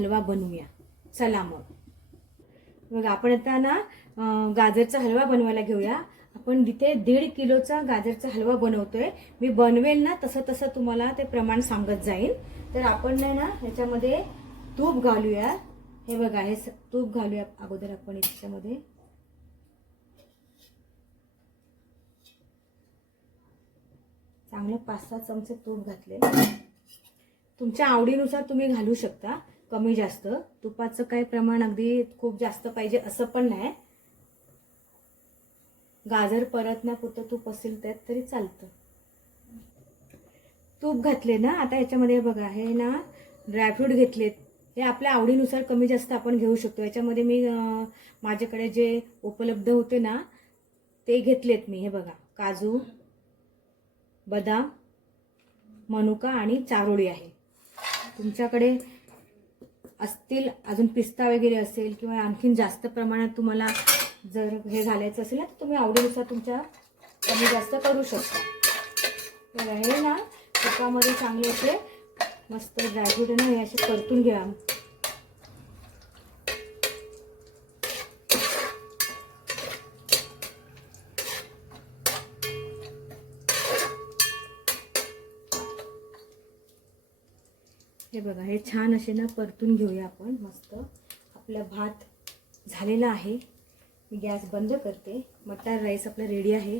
हलवा बनवूया. चला मग. बघा आपण आता ना गाजरचा हलवा बनवायला घेऊया. आपण तिथे दीड किलोचा गाजरचा हलवा बनवतोय. मी बनवेल ना तसं तसं तुम्हाला ते प्रमाण सांगत जाईल तर आपण नाही ना ह्याच्यामध्ये तूप घालूया. हे बघा हे तूप घालूया अगोदर आपण याच्यामध्ये. चांगले पाच सहा चमचे तूप घातले. तुमच्या आवडीनुसार तुम्ही घालू शकता. कमी जास्त. तुपाचं काही प्रमाण अगदी खूप जास्त पाहिजे असं पण नाही. गाजर परतण्यापुरतं तूप असेल त्यात तरी चालतं. तूप घातले ना आता याच्यामध्ये हे बघा हे ना ड्रायफ्रूट घेतलेत. हे आपल्या आवडीनुसार कमी जास्त आपण घेऊ शकतो. याच्यामध्ये मी माझ्याकडे जे उपलब्ध होते ना ते घेतलेत मी. हे बघा काजू बदाम मनुका आणि चारोळी आहे. तुमच्याकडे असतील अजून पिस्ता वगैरे असेल किंवा आणखीन जास्त प्रमाणात तुम्हाला जर हे घालायचं असेल ना तर तुम्ही आवडीनुसार तुमच्या कमी जास्त करू शकता. तर हे ना तुपामध्ये चांगले असे मस्त ड्रायफ्रूट आहे ना हे असे परतून घ्या. हे बघा हे छान असे ना परतून घेऊया आपण मस्त. आपला भात झालेला आहे. मी गॅस बंद करते. मटार राईस आपला रेडी आहे.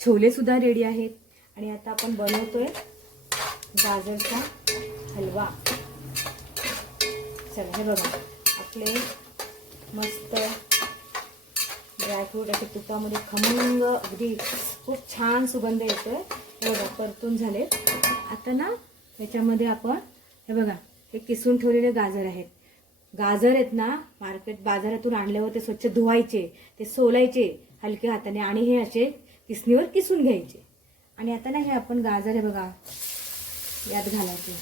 छोले सुद्धा रेडी आहेत. आणि आता आपण बनवतो आहे गाजरचा हलवा. चला हे बघा. आपले मस्त ड्रायफ्रूट असे तुपामध्ये खमंग. अगदी खूप छान सुगंध येतो हे बघा परतून झाले आता ना त्याच्यामध्ये आपण हे बघा हे किसून ठेवलेले गाजर आहेत. गाजर आहेत ना मार्केट बाजारातून आणल्यावर ते स्वच्छ धुवायचे ते सोलायचे हलक्या हाताने आणि हे असे किसणीवर किसून घ्यायचे. आणि आता ना हे आपण गाजर हे बघा यात घालायचे.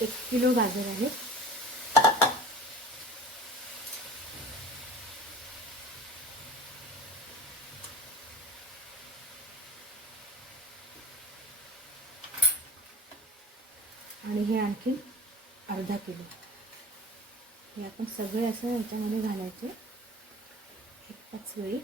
एक किलो गाजर आहे. आणि हे आणखीन अर्धा किलो. हे आपण सगळे असं याच्यामध्ये घालायचे. एकाच वेळी.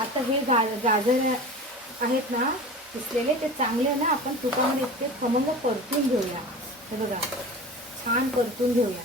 आता हे गा गाजर आहेत ना किसलेले ते चांगले ना आपण तुपामध्ये इतके खमंग परतून घेऊया. हे बघा छान परतून घेऊया.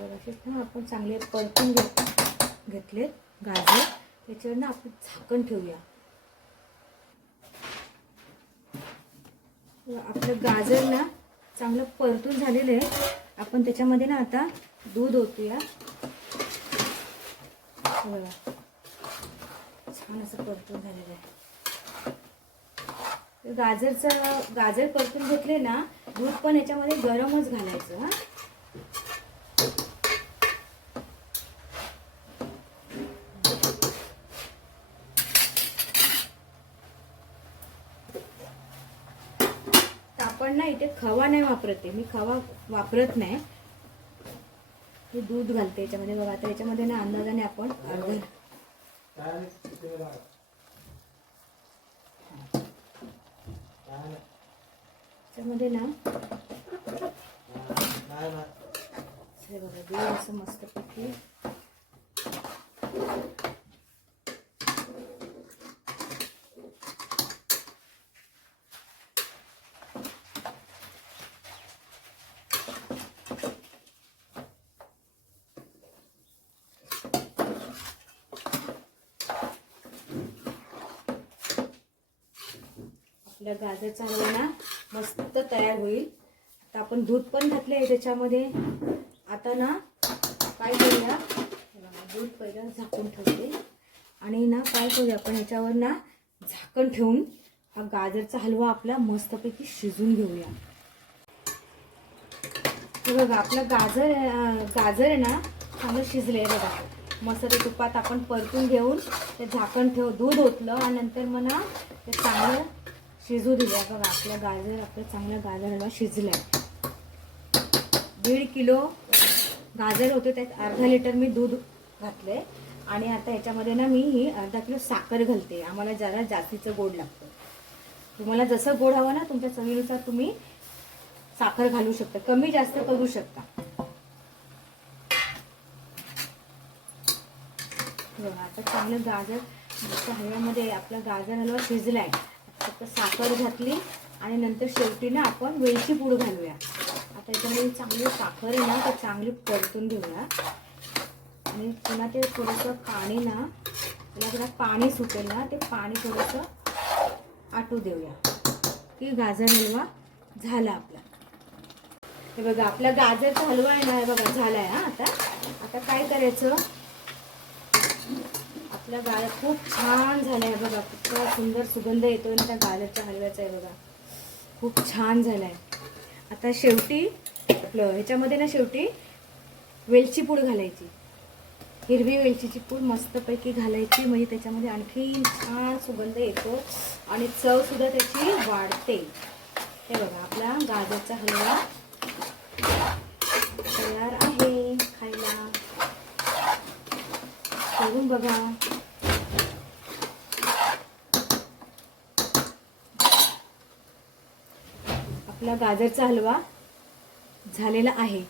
असे ना आपण चांगले परतून घेत घेतलेत गाजर. त्याच्यावर ना आपण झाकण ठेवूया. आपलं गाजर ना चांगलं परतून झालेलं आहे. आपण त्याच्यामध्ये ना आता दूध ओतूया. छान असं परतून झालेलं आहे. गाजरचं गाजर परतून घेतले ना दूध पण याच्यामध्ये गरमच घालायचं हां तर आपण ना इथे खवा नाही वापरते मी खवा वापरत नाही. हे दूध घालते याच्यामध्ये. बघा आता याच्यामध्ये ना अंदाजाने आपण अर्ध त्याच्यामध्ये ना बघा दूध असं मस्त पैकी आपला गाजरचा हलवा ना मस्त तयार होईल. आता आपण दूध पण घातले आहे त्याच्यामध्ये. आता ना काय करूया? दूध पहिलं झाकून ठेवते. आणि ना काय करूया आपण ह्याच्यावर ना झाकण ठेवून हा गाजरचा हलवा आपला मस्तपैकी शिजून घेऊया. हे बघा आपलं गाजर गाजर आहे ना चांगलं शिजलं आहे बघा. मस्त ते तुपात आपण परतून घेऊन ते झाकण ठेव दूध ओतलं आणि नंतर मग ना ते चांगलं शिजू दिल्या बघा आपलं गाजर आपलं चांगलं गाजर हलवा शिजलं आहे दीड किलो गाजर होते त्यात अर्धा लिटर मी दूध घातले आणि आता याच्यामध्ये ना मी ही अर्धा किलो साखर घालते. आम्हाला जरा जास्तीचं गोड लागतं. तुम्हाला जसं गोड हवं ना तुमच्या चवीनुसार तुम्ही साखर घालू शकता. कमी जास्त करू शकता. बघा आता चांगलं गाजर मस्त हलव्यामध्ये आपलं गाजर हलवा शिजलाय. तर साखर घातली आणि नंतर शेवटी ना आपण वेलची पूड घालूया. आता याच्यामध्ये चांगली साखर आहे ना तर चांगली परतून घेऊया. आणि पुन्हा ते थोडंसं पाणी ना त्याला जरा पाणी सुटेल ना ते पाणी थोडंसं आटू देऊया. की गाजर हलवा झाला आपला. हे बघा आपला गाजरचा हलवा आहे ना हे बघा झालाय हा आता. आता काय करायचं? आपल्या गाळ खूप छान झालाय बघा. खूप सुंदर सुगंध येतो आणि त्या गाजरच्या हलव्याचा आहे बघा. खूप छान झालाय. आता शेवटी आपलं ह्याच्यामध्ये ना शेवटी वेलची पूड घालायची. हिरवी वेलचीची पूड मस्तपैकी घालायची. म्हणजे त्याच्यामध्ये आणखी छान सुगंध येतो आणि चवसुद्धा त्याची वाढते. हे बघा आपला गाजरचा हलवा तयार आहे खायला करून बघा. आपला गाजरचा हलवा झालेला आहे.